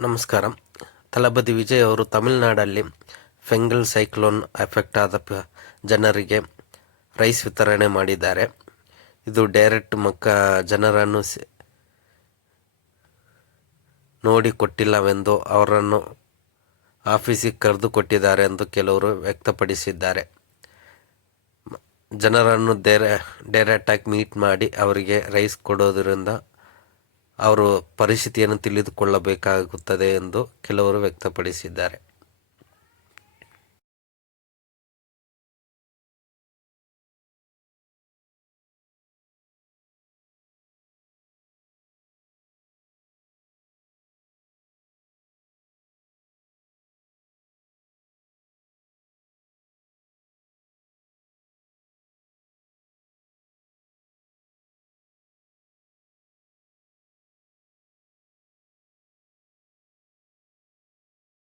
ನಮಸ್ಕಾರ. ತಳಪತಿ ವಿಜಯ್ ಅವರು ತಮಿಳುನಾಡಲ್ಲಿ ಫೆಂಗಲ್ ಸೈಕ್ಲೋನ್ ಎಫೆಕ್ಟ್ ಆದ ಜನರಿಗೆ ರೈಸ್ ವಿತರಣೆ ಮಾಡಿದ್ದಾರೆ. ಇದು ಡೈರೆಕ್ಟ್ ಜನರನ್ನು ನೋಡಿ ಕೊಟ್ಟಿಲ್ಲವೆಂದು ಅವರನ್ನು ಆಫೀಸಿಗೆ ಕರೆದು ಕೊಟ್ಟಿದ್ದಾರೆ ಎಂದು ಕೆಲವರು ವ್ಯಕ್ತಪಡಿಸಿದ್ದಾರೆ. ಜನರನ್ನು ಡೈರೆಕ್ಟಾಗಿ ಮೀಟ್ ಮಾಡಿ ಅವರಿಗೆ ರೈಸ್ ಕೊಡೋದರಿಂದ ಅವರು ಪರಿಸ್ಥಿತಿಯನ್ನು ತಿಳಿದುಕೊಳ್ಳಬೇಕಾಗುತ್ತದೆ ಎಂದು ಕೆಲವರು ವ್ಯಕ್ತಪಡಿಸಿದ್ದಾರೆ.